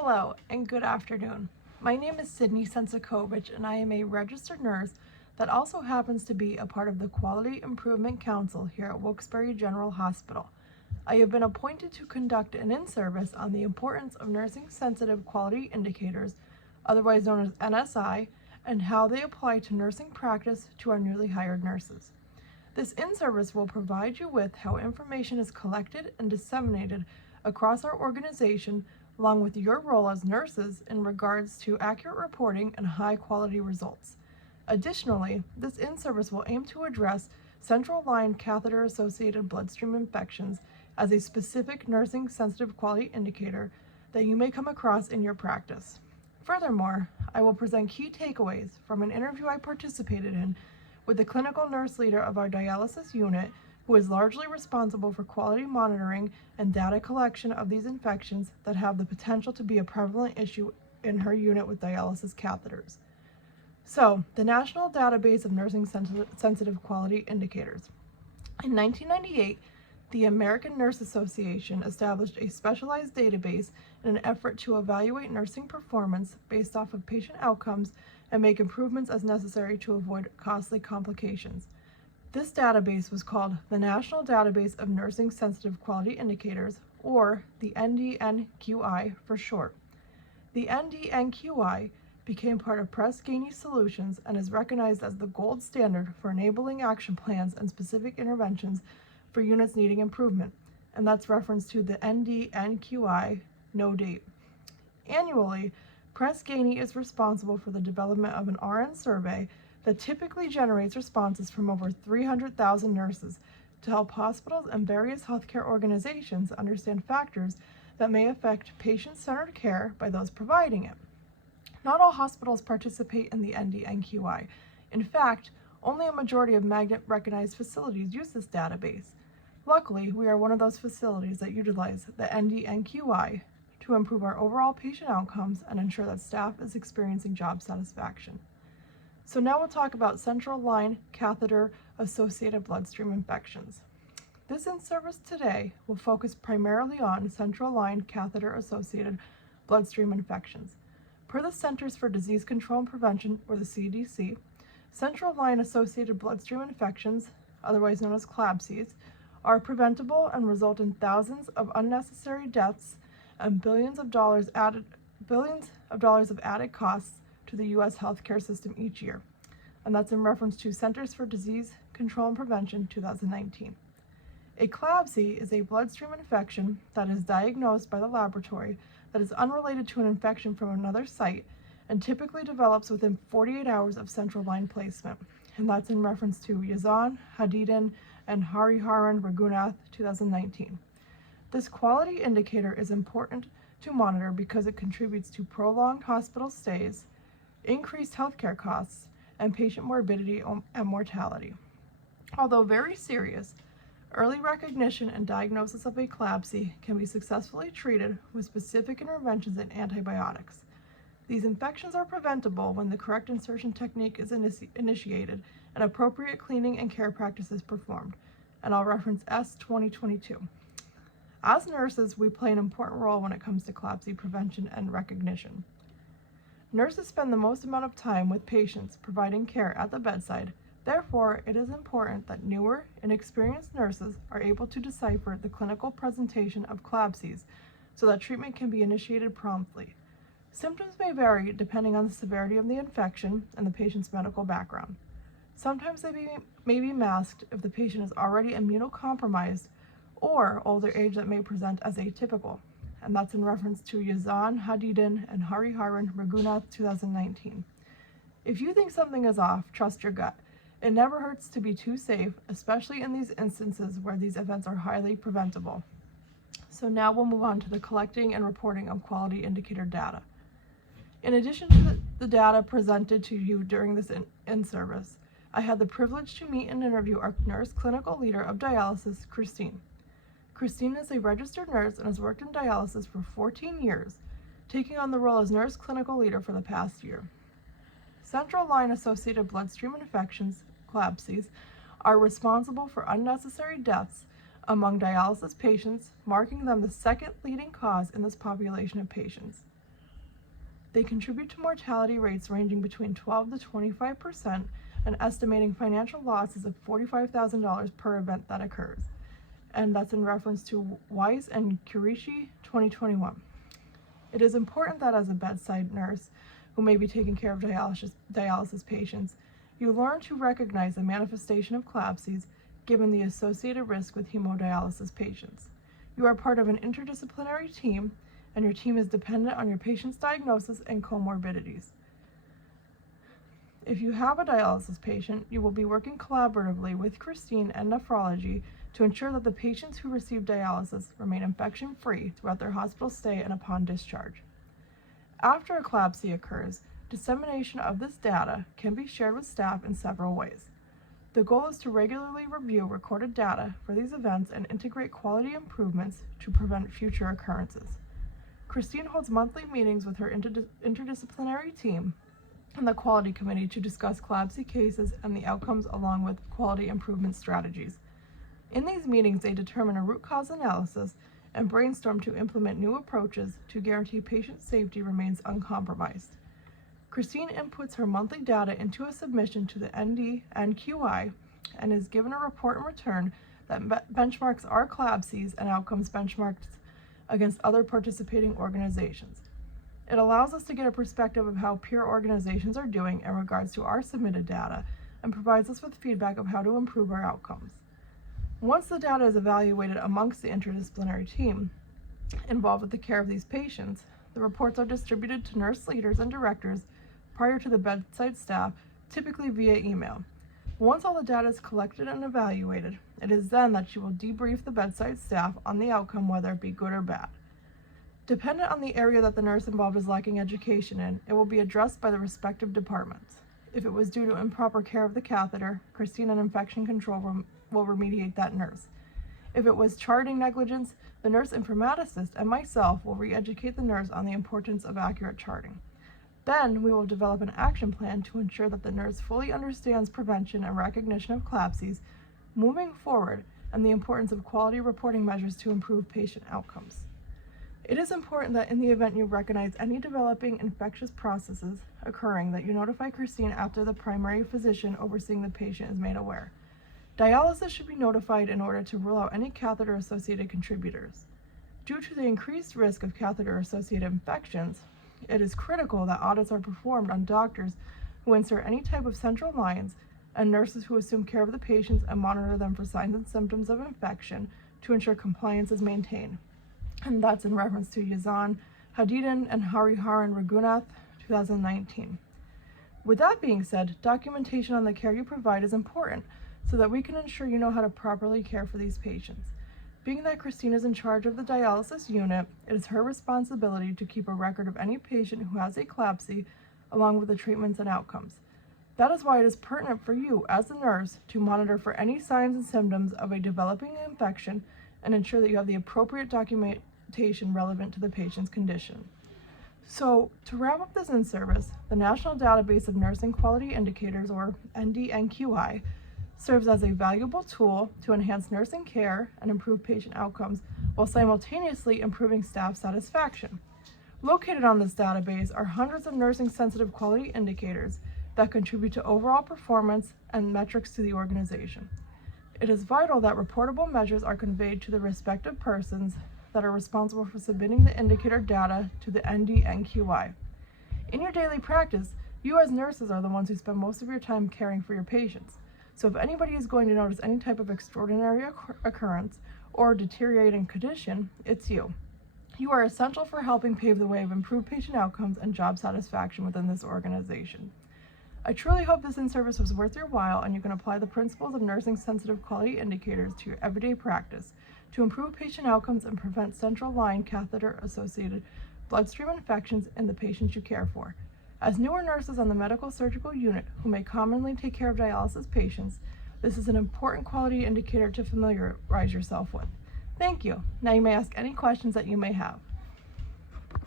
Hello and good afternoon. My name is Sydney Sensikovich and I am a registered nurse that also happens to be a part of the Quality Improvement Council here at Wilkes-Barre General Hospital. I have been appointed to conduct an in-service on the importance of nursing-sensitive quality indicators, otherwise known as NSI, and how they apply to nursing practice to our newly hired nurses. This in-service will provide you with how information is collected and disseminated across our organization, along with your role as nurses in regards to accurate reporting and high-quality results. Additionally, this in-service will aim to address central line catheter-associated bloodstream infections as a specific nursing-sensitive quality indicator that you may come across in your practice. Furthermore, I will present key takeaways from an interview I participated in with the clinical nurse leader of our dialysis unit, who is largely responsible for quality monitoring and data collection of these infections that have the potential to be a prevalent issue in her unit with dialysis catheters. So, the National Database of Nursing Sensitive Quality Indicators. In 1998, the American Nurse Association established a specialized database in an effort to evaluate nursing performance based off of patient outcomes and make improvements as necessary to avoid costly complications. This database was called the National Database of Nursing Sensitive Quality Indicators, or the NDNQI for short. The NDNQI became part of Press-Ganey Solutions and is recognized as the gold standard for enabling action plans and specific interventions for units needing improvement, and that's referenced to the NDNQI no date. Annually, Press-Ganey is responsible for the development of an RN survey that typically generates responses from over 300,000 nurses to help hospitals and various healthcare organizations understand factors that may affect patient-centered care by those providing it. Not all hospitals participate in the NDNQI. In fact, only a majority of magnet-recognized facilities use this database. Luckily, we are one of those facilities that utilize the NDNQI to improve our overall patient outcomes and ensure that staff is experiencing job satisfaction. So now we'll talk about central line catheter-associated bloodstream infections. This in-service today will focus primarily on central line catheter-associated bloodstream infections. Per the Centers for Disease Control and Prevention, or the CDC, central line associated bloodstream infections, otherwise known as CLABSIs, are preventable and result in thousands of unnecessary deaths and billions of dollars of added costs to the U.S. healthcare system each year, and that's in reference to Centers for Disease Control and Prevention 2019. A CLABSI is a bloodstream infection that is diagnosed by the laboratory that is unrelated to an infection from another site and typically develops within 48 hours of central line placement, and that's in reference to Yazan, Hadidin, and Hariharan Raghunath 2019. This quality indicator is important to monitor because it contributes to prolonged hospital stays, increased healthcare costs, and patient morbidity and mortality. Although very serious, early recognition and diagnosis of a CLABSI can be successfully treated with specific interventions and antibiotics. These infections are preventable when the correct insertion technique is initiated and appropriate cleaning and care practices performed, and I'll reference S-2022. As nurses, we play an important role when it comes to CLABSI prevention and recognition. Nurses spend the most amount of time with patients providing care at the bedside. Therefore, it is important that newer, inexperienced nurses are able to decipher the clinical presentation of CLABSIs so that treatment can be initiated promptly. Symptoms may vary depending on the severity of the infection and the patient's medical background. Sometimes they may be masked if the patient is already immunocompromised or older age that may present as atypical, and that's in reference to Yazan, Hadidin, and Hariharan Raghunath 2019. If you think something is off, trust your gut. It never hurts to be too safe, especially in these instances where these events are highly preventable. So now we'll move on to the collecting and reporting of quality indicator data. In addition to the data presented to you during this in-service, I had the privilege to meet and interview our nurse clinical leader of dialysis, Christine. Christine is a registered nurse and has worked in dialysis for 14 years, taking on the role as nurse clinical leader for the past year. Central line associated bloodstream infections, CLABSIs, are responsible for unnecessary deaths among dialysis patients, marking them the second leading cause in this population of patients. They contribute to mortality rates ranging between 12 to 25% and estimating financial losses of $45,000 per event that occurs. And that's in reference to Weiss and Curici 2021. It is important that as a bedside nurse who may be taking care of dialysis patients, you learn to recognize the manifestation of CLABSIs given the associated risk with hemodialysis patients. You are part of an interdisciplinary team, and your team is dependent on your patient's diagnosis and comorbidities. If you have a dialysis patient, you will be working collaboratively with Christine and nephrology to ensure that the patients who receive dialysis remain infection-free throughout their hospital stay and upon discharge. After a CLABSI occurs, dissemination of this data can be shared with staff in several ways. The goal is to regularly review recorded data for these events and integrate quality improvements to prevent future occurrences. Christine holds monthly meetings with her interdisciplinary team and the quality committee to discuss CLABSI cases and the outcomes along with quality improvement strategies. In these meetings, they determine a root cause analysis and brainstorm to implement new approaches to guarantee patient safety remains uncompromised. Christine inputs her monthly data into a submission to the ND-NQI and is given a report in return that benchmarks our CLABSIs and outcomes benchmarked against other participating organizations. It allows us to get a perspective of how peer organizations are doing in regards to our submitted data and provides us with feedback of how to improve our outcomes. Once the data is evaluated amongst the interdisciplinary team involved with the care of these patients, the reports are distributed to nurse leaders and directors prior to the bedside staff, typically via email. Once all the data is collected and evaluated, it is then that you will debrief the bedside staff on the outcome, whether it be good or bad. Dependent on the area that the nurse involved is lacking education in, it will be addressed by the respective departments. If it was due to improper care of the catheter, Christine and infection control will remediate that nurse. If it was charting negligence, the nurse informaticist and myself will re-educate the nurse on the importance of accurate charting. Then we will develop an action plan to ensure that the nurse fully understands prevention and recognition of CLABSIs moving forward and the importance of quality reporting measures to improve patient outcomes. It is important that in the event you recognize any developing infectious processes occurring, that you notify Christine after the primary physician overseeing the patient is made aware. Dialysis should be notified in order to rule out any catheter-associated contributors. Due to the increased risk of catheter-associated infections, it is critical that audits are performed on doctors who insert any type of central lines and nurses who assume care of the patients and monitor them for signs and symptoms of infection to ensure compliance is maintained. And that's in reference to Yazan Hadidan and Hariharan Raghunath, 2019. With that being said, documentation on the care you provide is important so that we can ensure you know how to properly care for these patients. Being that Christine is in charge of the dialysis unit, it is her responsibility to keep a record of any patient who has a CLABSI along with the treatments and outcomes. That is why it is pertinent for you as a nurse to monitor for any signs and symptoms of a developing infection and ensure that you have the appropriate documentation relevant to the patient's condition. So, to wrap up this in-service, the National Database of Nursing Quality Indicators, or ND-NQI, serves as a valuable tool to enhance nursing care and improve patient outcomes while simultaneously improving staff satisfaction. Located on this database are hundreds of nursing-sensitive quality indicators that contribute to overall performance and metrics to the organization. It is vital that reportable measures are conveyed to the respective persons that are responsible for submitting the indicator data to the ND-NQI. In your daily practice, you as nurses are the ones who spend most of your time caring for your patients. So if anybody is going to notice any type of extraordinary occurrence or deteriorating condition, it's you. You are essential for helping pave the way of improved patient outcomes and job satisfaction within this organization. I truly hope this in-service was worth your while and you can apply the principles of nursing-sensitive quality indicators to your everyday practice to improve patient outcomes and prevent central line catheter-associated bloodstream infections in the patients you care for. As newer nurses on the medical surgical unit who may commonly take care of dialysis patients, this is an important quality indicator to familiarize yourself with. Thank you. Now you may ask any questions that you may have.